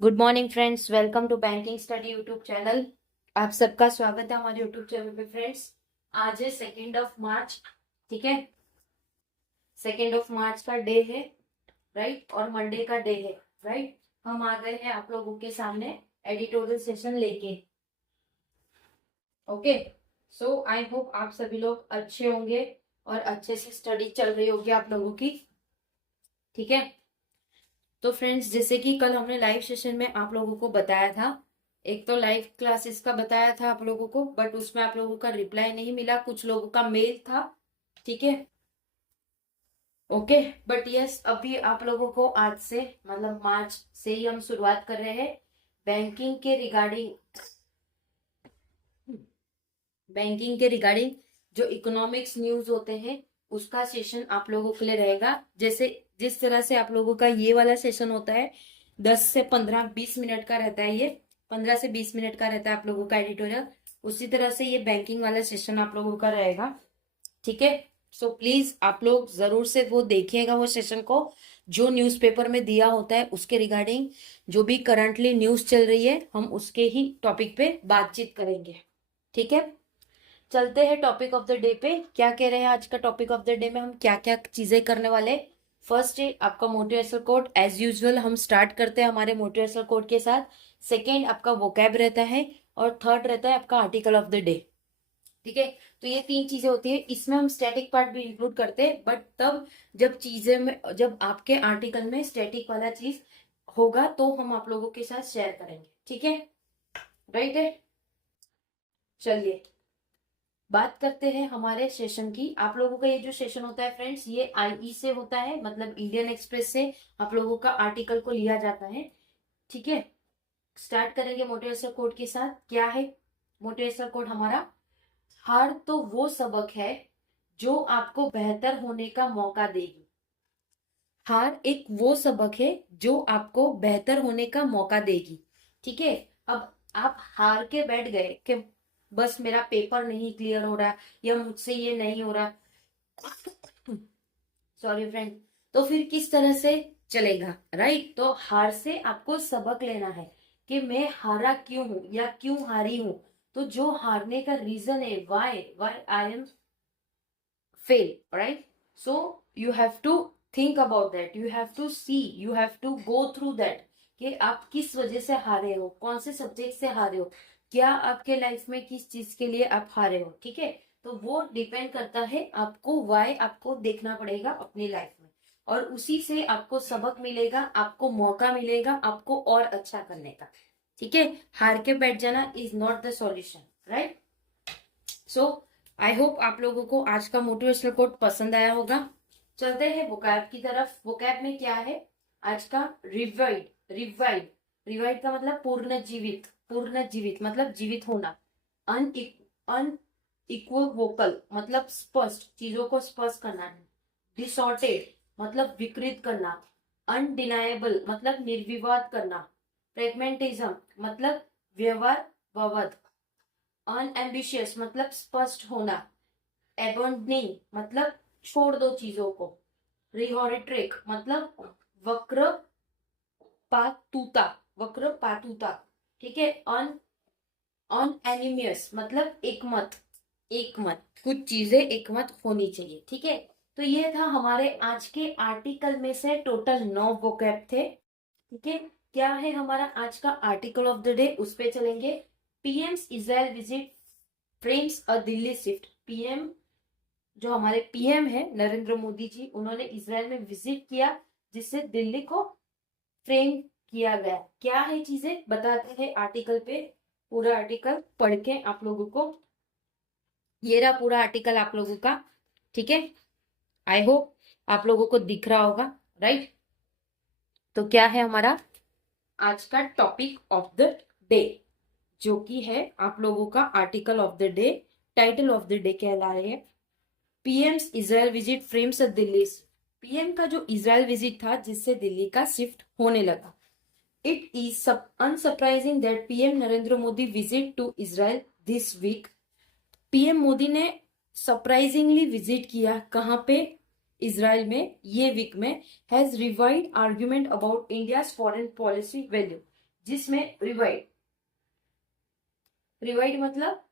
Good morning friends, welcome to banking study YouTube channel. आप सबका स्वागत है हमारे यूट्यूब चैनल पे। फ्रेंड्स, आज है 2 मार्च। ठीक है, 2 मार्च का डे है, राइट, और मंडे का डे है, राइट। हम आ गए हैं आप लोगों के सामने एडिटोरियल सेशन लेके। ओके, सो आई होप आप सभी लोग अच्छे होंगे और अच्छे से स्टडी चल रही होगी आप लोगों की। ठीक है, तो फ्रेंड्स, जैसे कि कल हमने लाइव सेशन में आप लोगों को बताया था, एक तो लाइव क्लासेस का बताया था आप लोगों को, बट उसमें आप लोगों का रिप्लाई नहीं मिला, कुछ लोगों का मेल था। ठीक है, ओके, बट यस, अभी आप लोगों को आज से मतलब मार्च से ही हम शुरुआत कर रहे हैं बैंकिंग के रिगार्डिंग। बैंकिंग के रिगार्डिंग जो इकोनॉमिक्स न्यूज होते हैं उसका सेशन आप लोगों के लिए रहेगा। जैसे जिस तरह से आप लोगों का ये वाला सेशन होता है, 10 से 15 20 मिनट का रहता है, ये 15 से 20 मिनट का रहता है आप लोगों का एडिटोरियल, उसी तरह से ये बैंकिंग वाला सेशन आप लोगों का रहेगा। ठीक है, सो प्लीज आप लोग जरूर से वो देखिएगा वो सेशन को, जो न्यूज़पेपर में दिया होता है उसके रिगार्डिंग जो भी करंटली न्यूज चल रही है हम उसके ही टॉपिक पे बातचीत करेंगे। ठीक है, चलते हैं टॉपिक ऑफ द डे पे। क्या कह रहे हैं आज का टॉपिक ऑफ द डे में हम क्या क्या चीजें करने वाले। फर्स्ट है आपका मोटिवेशनल कोट, एज यूजुअल हम स्टार्ट करते हैं हमारे मोटिवेशनल कोट के साथ। सेकेंड आपका वोकैब रहता है, और थर्ड रहता है आपका आर्टिकल ऑफ द डे। ठीक है, तो ये 3 चीजें होती है, इसमें हम स्टैटिक पार्ट भी इंक्लूड करते हैं, बट तब जब चीजें में जब आपके आर्टिकल में स्टैटिक वाला चीज होगा तो हम आप लोगों के साथ शेयर करेंगे। ठीक है, राइट है। चलिए बात करते हैं हमारे सेशन की। आप लोगों का ये जो सेशन होता है फ्रेंड्स, ये आईई से होता है, मतलब इंडियन एक्सप्रेस से आप लोगों का आर्टिकल को लिया जाता है। ठीक है, स्टार्ट करेंगे मोटिवेशनल कोट के साथ। क्या है मोटिवेशनल कोट हमारा? हार तो वो सबक है जो आपको बेहतर होने का मौका देगी। हार एक वो सबक है जो आपको बेहतर होने का मौका देगी। ठीक है, अब आप हार के बैठ गए कि बस मेरा पेपर नहीं क्लियर हो रहा या मुझसे ये नहीं हो रहा, सॉरी फ्रेंड, तो फिर किस तरह से चलेगा, राइट। तो हार से आपको सबक लेना है कि मैं हारा क्यों हूं या क्यों हारी हूं। तो जो हारने का रीजन है, why why I am fail, right? So you have to think about that, you have to see, you have to go through that कि आप किस वजह से हारे हो, कौन से सब्जेक्ट से हारे हो, क्या आपके लाइफ में किस चीज के लिए आप हारे हो। ठीक है, तो वो डिपेंड करता है, आपको वाई आपको देखना पड़ेगा अपनी लाइफ में, और उसी से आपको सबक मिलेगा, आपको मौका मिलेगा आपको और अच्छा करने का। ठीक है, हार के बैठ जाना is not the solution, right. So I hope आप लोगों को आज का मोटिवेशनल कोट पसंद आया होगा। चलते हैं वोकैब की तरफ। वोकैब में क्या है आज का? रिवाइड। रिवाइड, रिवाइड का मतलब पूर्ण जीवित, पूर्ण जीवित मतलब जीवित होना। अन इक्वल वोकल मतलब स्पष्ट, चीजों को स्पष्ट करना है। डिसऑर्टेड मतलब विकृत करना। अनडिनाएबल मतलब निर्विवाद करना। प्रेगमेंटिज्म मतलब व्यवहार, अनएम्बिशियस मतलब स्पष्ट होना। एबंडनिंग मतलब छोड़ दो चीजों को। रिहोरिट्रिक मतलब वक्र पातुता, वक्र पातुता। ठीक है, अनएनिमियस मतलब एकमत, एकमत, कुछ चीजें एकमत होनी चाहिए। ठीक है, तो ये था हमारे आज के आर्टिकल में से टोटल 9 वोकैब थे। ठीक है, क्या है हमारा आज का आर्टिकल ऑफ द डे, उस पे चलेंगे। पीएम्स इजराइल विजिट फ्रेम्स अ दिल्ली शिफ्ट। पीएम, जो हमारे पीएम है नरेंद्र मोदी जी, उन्होंने इजराइल में विजिट किया जिससे दिल्ली को फ्रेम किया गया। क्या है चीजें बताते हैं आर्टिकल पे, पूरा आर्टिकल पढ़ के आप लोगों को। ये रहा पूरा आर्टिकल आप लोगों का। ठीक है, आई होप आप लोगों को दिख रहा होगा, राइट। तो क्या है हमारा आज का टॉपिक ऑफ द डे, जो कि है आप लोगों का article of the day, title of the day कहला रहे हैं। PM's Israel visit frames Delhi. PM का जो इजराइल विजिट था जिससे दिल्ली का शिफ्ट होने लगा। It is unsurprising that PM Narendra Modi visit to Israel this week. PM Modi ने सरप्राइजिंगली विजिट किया कहां पे? इजराइल में, ये वीक में। Has revived argument about India foreign policy value. जिसमें रिवाइड मतलब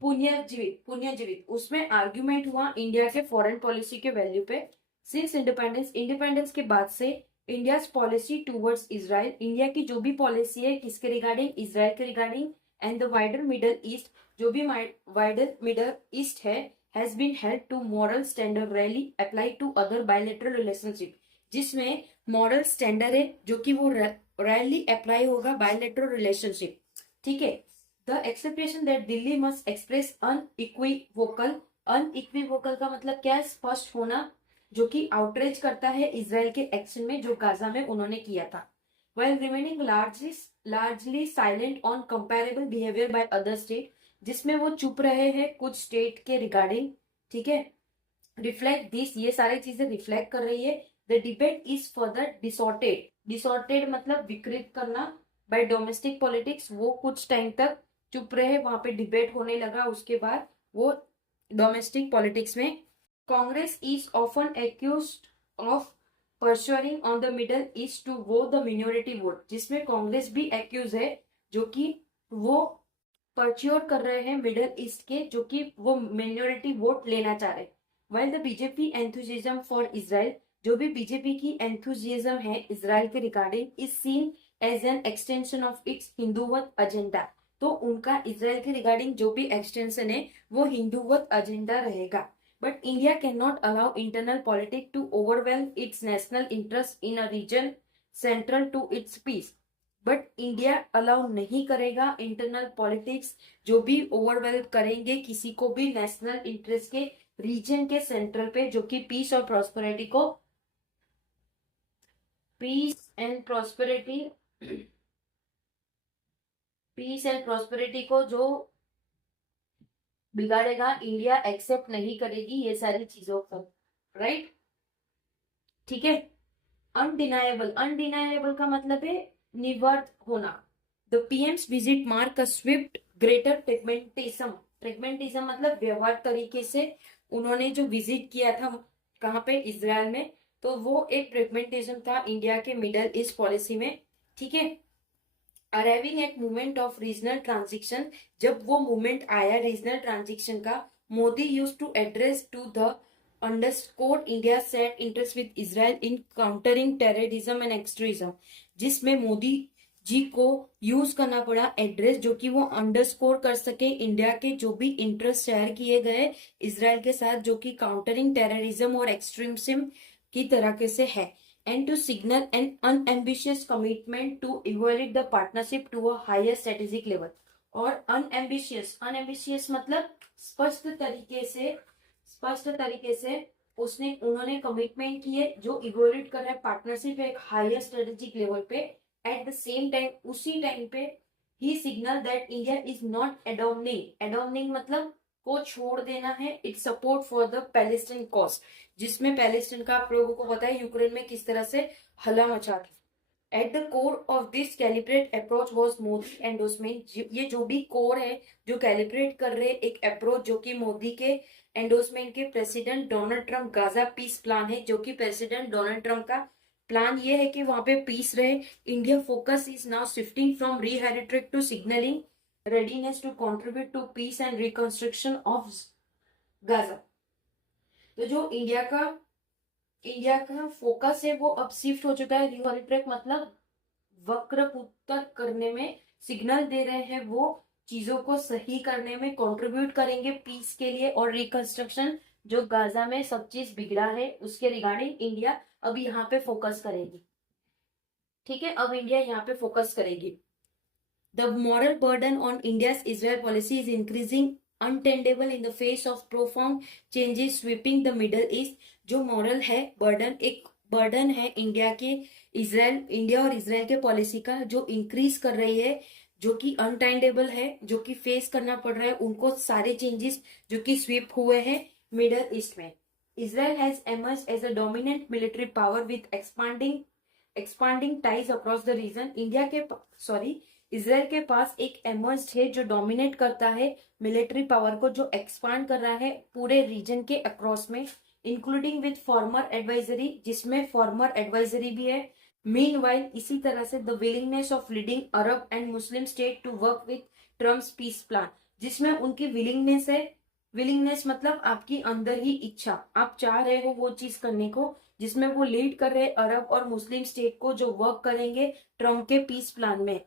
पुनर्जीवित उसमें आर्ग्यूमेंट हुआ इंडिया के फॉरेन पॉलिसी के वैल्यू पे। सिंस इंडिपेंडेंस के बाद से India policy towards Israel, India की जो भी पॉलिसी है किसके रिगार्डिंग, इसराइल के regarding, and the wider Middle East, जो भी वाइडर मिडल ईस्ट है, has been held to moral standard rarely apply to other bilateral relationship, जिसमें मॉरल स्टैंडर्ड है जो कि वो रैली अप्लाई होगा बायलैटरल रिलेशनशिप। ठीक है। The acceptation that Delhi must express unequivocal का मतलब क्या है, स्पष्ट होना, जो कि आउटरीच करता है इसराइल के एक्शन में जो गाजा में उन्होंने किया था। while remaining largely silent on comparable behavior by other state, जिसमें वो चुप रहे हैं कुछ स्टेट के रिगार्डिंग। ठीक है। रिफ्लेक्ट दिस, ये सारी चीजें रिफ्लेक्ट कर रही है। द डिबेट इज फर्दर डिसऑर्टेड मतलब विकृत करना बाय डोमेस्टिक पॉलिटिक्स, वो कुछ टाइम तक चुप रहे, वहां पे डिबेट होने लगा, उसके बाद वो डोमेस्टिक पॉलिटिक्स में। Congress is often accused of persuading on the Middle East to woo the minority vote, जिसमें कांग्रेस भी एक्यूज है जो कि वो परच्योर कर रहे हैं मिडल ईस्ट के, जो कि वो मिनोरिटी वोट लेना चाह रहे। While the BJP enthusiasm for Israel, जो भी बीजेपी की एंथुजिज्म है इसराइल के regarding, is seen as an extension of its Hindutva agenda, तो उनका इसराइल के रिगार्डिंग जो भी एक्सटेंशन है वो हिंदूवत एजेंडा रहेगा। But India cannot allow internal politics to overwhelm its national interest in a region central to its peace. But India allow नहीं करेगा इंटरनल पॉलिटिक्स जो भी ओवरवेल्म करेंगे किसी को भी नेशनल इंटरेस्ट के रीजन के सेंट्रल पे, जो कि पीस और प्रॉस्पेरिटी को पीस एंड प्रॉस्पेरिटी को जो बिगाड़ेगा, इंडिया एक्सेप्ट नहीं करेगी ये सारी चीजों को। राइट। ठीक है। अनडिनाएबल का मतलब है निवर्त होना। The PM's visit mark a swift greater pragmatism मतलब व्यवहार तरीके से उन्होंने जो विजिट किया था कहाँ पे, इसराइल में, तो वो एक प्रेगमेंटिज्म था इंडिया के मिडल ईस्ट पॉलिसी में। ठीक है। Arriving at movement of regional transition, जब वो मूवमेंट आया रीजनल ट्रांजिशन का, Modi use to address to the underscore India set interest with Israel in countering terrorism and extremism, जिसमें मोदी जी को यूज करना पड़ा एड्रेस जो कि वो अंडरस्कोर कर सके इंडिया के जो भी इंटरेस्ट शेयर किए गए इसराइल के साथ, जो कि काउंटरिंग टेररिज्म और एक्सट्रीमिज्म की तरह से है, and to signal an unambitious commitment to evaluate the partnership to a higher strategic level। और unambitious मतलब स्पष्ट तरीके से उन्होंने कमिटमेंट की है जो इवोल्यूट कर रहा है पार्टनरशिप एक हायर स्ट्रेटेजिक लेवल पे। एट द सेम टाइम उसी टाइम पे ही signal that India is not abandoning मतलब को छोड़ देना है its support for the Palestine cause, जिसमें पैलेस्टाइन का आप लोगों को पता है यूक्रेन में किस तरह से हल्ला मचा था। At the core of this calibrate approach was Modi endorsement, ये जो भी कोर है जो कैलिब्रेट कर रहे एक अप्रोच जो कि मोदी के एंडोर्समेंट के president Donald Trump Gaza peace plan है, जो कि प्रेसिडेंट डोनाल्ड ट्रंप का प्लान ये है कि वहां पे पीस रहे। India focus is now shifting from rhetoric to signalling readiness to contribute to peace and reconstruction of Gaza। तो जो इंडिया का फोकस है वो अब शिफ्ट हो चुका है रिहेरिट्रिक मतलब वक्रपुत्तर करने में, सिग्नल दे रहे हैं वो चीजों को सही करने में कंट्रीब्यूट करेंगे पीस के लिए और रिकंस्ट्रक्शन, जो गाजा में सब चीज बिगड़ा है उसके रिगार्डिंग इंडिया अब यहाँ पे फोकस करेगी। ठीक है। अब इंडिया यहाँ पे फोकस करेगी। The moral burden on India's Israel policy is increasing untenable in the face of profound changes sweeping the Middle East। जो moral है एक बर्डन है इंडिया और इसराइल के पॉलिसी का जो इंक्रीज कर रही है, जो कि अनटेंडेबल है, जो कि फेस करना पड़ रहा है उनको सारे चेंजेस जो कि स्वीप हुए हैं मिडल ईस्ट में। Israel has emerged as a dominant military power with expanding ties across the region। Israel के पास एक एमर्ज है जो डोमिनेट करता है मिलिट्री पावर को, जो एक्सपांड कर रहा है पूरे रीजन के अक्रॉस में, इंक्लूडिंग विद फॉर्मर एडवाइजरी, जिसमें फॉर्मर एडवाइजरी भी है मीनवाइल इसी तरह से the willingness of leading Arab and Muslim state to work with Trump's peace plan, जिसमें उनकी विलिंगनेस है। विलिंगनेस मतलब आपकी अंदर ही इच्छा, आप चाह रहे हो वो चीज करने को, जिसमें वो लीड कर रहे अरब और मुस्लिम स्टेट को जो वर्क करेंगे ट्रम्प के पीस प्लान में।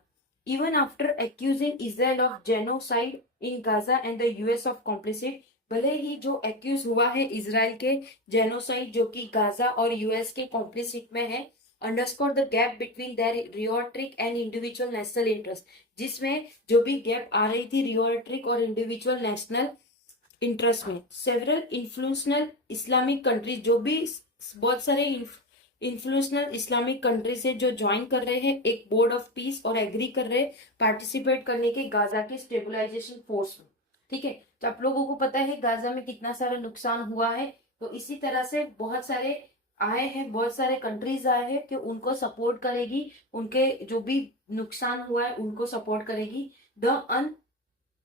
Even after accusing Israel of genocide in Gaza and the US of complicit, भले ही जो एक्यूज हुआ है इसराइल के जेनोसाइड जो कि गाजा और यूएस के कॉम्प्लिसिट में है, underscore the gap between their rhetoric and individual national interest, जिसमें जो भी गैप आ रही थी रियोट्रिक और इंडिविजुअल नेशनल इंटरेस्ट में। सेवरल इन्फ्लुएंशनल इस्लामिक कंट्रीज, जो भी बहुत सारे इन्फ्लुएंशनल इस्लामिक कंट्री से जो ज्वाइन कर रहे हैं एक बोर्ड ऑफ पीस और एग्री कर रहे हैं पार्टिसिपेट करने के गाजा के स्टेबलाइजेशन फोर्स में। ठीक है, तो आप लोगों को पता है गाजा में कितना सारा नुकसान हुआ है, तो इसी तरह से बहुत सारे आए हैं, बहुत सारे कंट्रीज आए हैं कि उनको सपोर्ट करेगी, उनके जो भी नुकसान हुआ है उनको सपोर्ट करेगी। द अन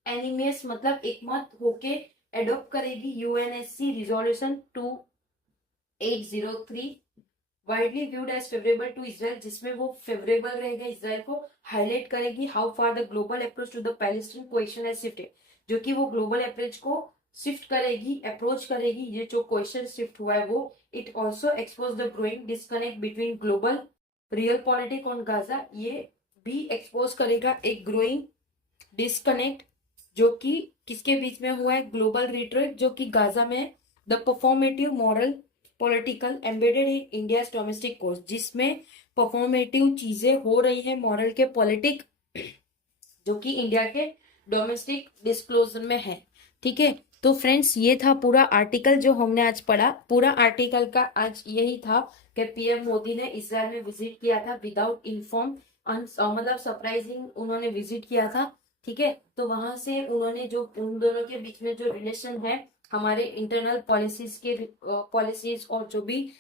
एनिमियस मतलब एकमत होके एडॉप्ट करेगी UNSC resolution 2803 widely viewed as favourable to Israel, जिसमें वो फेवरेबल रहेगा इसराइल को, हाईलाइट करेगी how far the global approach to the Palestine question has shifted, जो कि वो ग्लोबल अप्रोच को शिफ्ट करेगी, अप्रोच करेगी, ये जो क्वेश्चन शिफ्ट हुआ है वो। It also expose the growing disconnect between global realpolitik on Gaza, ये भी एक्सपोज करेगा एक ग्रोइंग डिस्कनेक्ट जो कि किसके बीच में हुआ है, ग्लोबल रिट्रेट जो कि गाजा में, the performative moral political embedded in India's domestic course, जिसमें परफॉर्मेटिव चीजें हो रही है मॉरल के पॉलिटिक जो कि इंडिया के डोमेस्टिक डिस्क्लोजर में है। ठीक है, तो फ्रेंड्स ये था पूरा आर्टिकल जो हमने आज पढ़ा। पूरा आर्टिकल का आज यही था कि पीएम मोदी ने इजराइल में विजिट किया था विदाउट इन्फॉर्म, मतलब सरप्राइजिंग उन्होंने विजिट किया था। ठीक है, तो वहां से उन्होंने जो उन दोनों के बीच में जो रिलेशन है हमारे इंटरनल पॉलिसीज और जो भी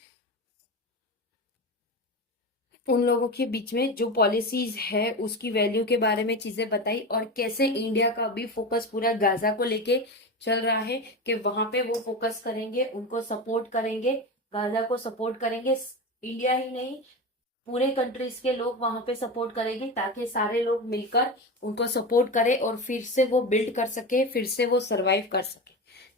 उन लोगों के बीच में जो पॉलिसीज है उसकी वैल्यू के बारे में चीजें बताई, और कैसे इंडिया का भी फोकस पूरा गाजा को लेके चल रहा है कि वहां पे वो फोकस करेंगे, उनको सपोर्ट करेंगे, गाजा को सपोर्ट करेंगे। इंडिया ही नहीं पूरे कंट्रीज के लोग वहां पे सपोर्ट करेंगे ताकि सारे लोग मिलकर उनको सपोर्ट करें और फिर से वो बिल्ड कर सके, फिर से वो सरवाइव कर सके।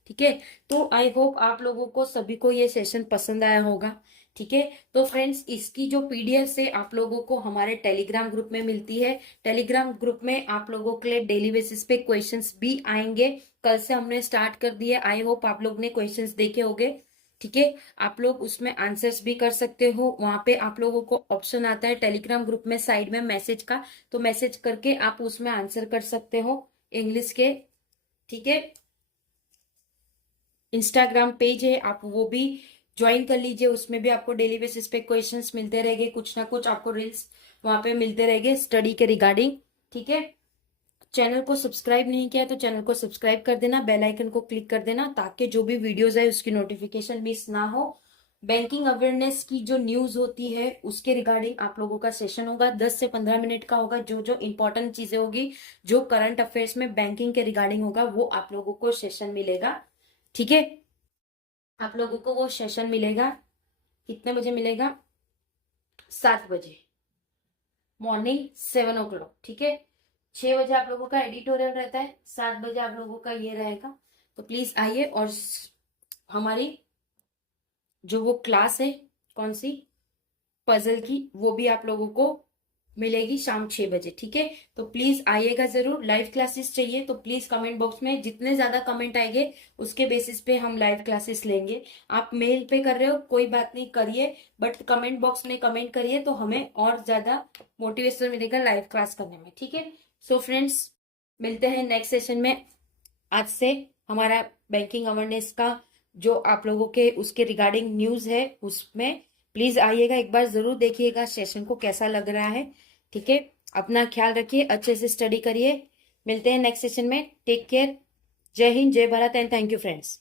ठीक है, तो आई होप आप लोगों को सभी को ये सेशन पसंद आया होगा। ठीक है, तो फ्रेंड्स इसकी जो पीडीएफ से आप लोगों को हमारे टेलीग्राम ग्रुप में मिलती है। टेलीग्राम ग्रुप में आप लोगों के लिए डेली बेसिस पे क्वेश्चंस भी आएंगे, कल से हमने स्टार्ट कर दिए। आई होप आप लोग ने क्वेश्चंस देखे होंगे। ठीक है, आप लोग उसमें आंसर्स भी कर सकते हो, वहां पे आप लोगों को ऑप्शन आता है टेलीग्राम ग्रुप में साइड में मैसेज का, तो मैसेज करके आप उसमें आंसर कर सकते हो इंग्लिश के। ठीक है, इंस्टाग्राम पेज है, आप वो भी ज्वाइन कर लीजिए, उसमें भी आपको डेली बेसिस पे क्वेश्चंस मिलते रहेंगे, कुछ ना कुछ आपको रील्स वहां पे मिलते रहेंगे स्टडी के रिगार्डिंग। ठीक है, चैनल को सब्सक्राइब नहीं किया तो चैनल को सब्सक्राइब कर देना, बेल आइकन को क्लिक कर देना ताकि जो भी वीडियोस है उसकी नोटिफिकेशन मिस ना हो। बैंकिंग अवेयरनेस की जो न्यूज होती है उसके रिगार्डिंग आप लोगों का सेशन होगा, 10 से 15 मिनट का होगा। जो जो इंपॉर्टेंट चीजें होगी, जो करंट अफेयर्स में बैंकिंग के रिगार्डिंग होगा, वो आप लोगों को सेशन मिलेगा। ठीक है, आप लोगों को वो सेशन मिलेगा, कितने बजे मिलेगा, 7 बजे मॉर्निंग 7 o'clock। ठीक है, 6 बजे आप लोगों का एडिटोरियल रहता है, 7 बजे आप लोगों का ये रहेगा। तो प्लीज आइए, और हमारी जो वो क्लास है कौन सी पजल की, वो भी आप लोगों को मिलेगी शाम 6 बजे। ठीक है, तो प्लीज आइएगा जरूर। लाइव क्लासेस चाहिए तो प्लीज कमेंट बॉक्स में जितने ज्यादा कमेंट आएंगे उसके बेसिस पे हम लाइव क्लासेस लेंगे। आप मेल पे कर रहे हो कोई बात नहीं, करिए, बट कमेंट बॉक्स में कमेंट करिए तो हमें और ज्यादा मोटिवेशन मिलेगा लाइव क्लास करने में। ठीक है, सो फ्रेंड्स मिलते हैं नेक्स्ट सेशन में। आज से हमारा बैंकिंग अवेयरनेस का जो आप लोगों के उसके रिगार्डिंग न्यूज है उसमें प्लीज आइएगा, एक बार जरूर देखिएगा सेशन को कैसा लग रहा है। ठीक है, अपना ख्याल रखिए, अच्छे से स्टडी करिए। मिलते हैं नेक्स्ट सेशन में, टेक केयर, जय हिंद, जय Bharat and thank you friends.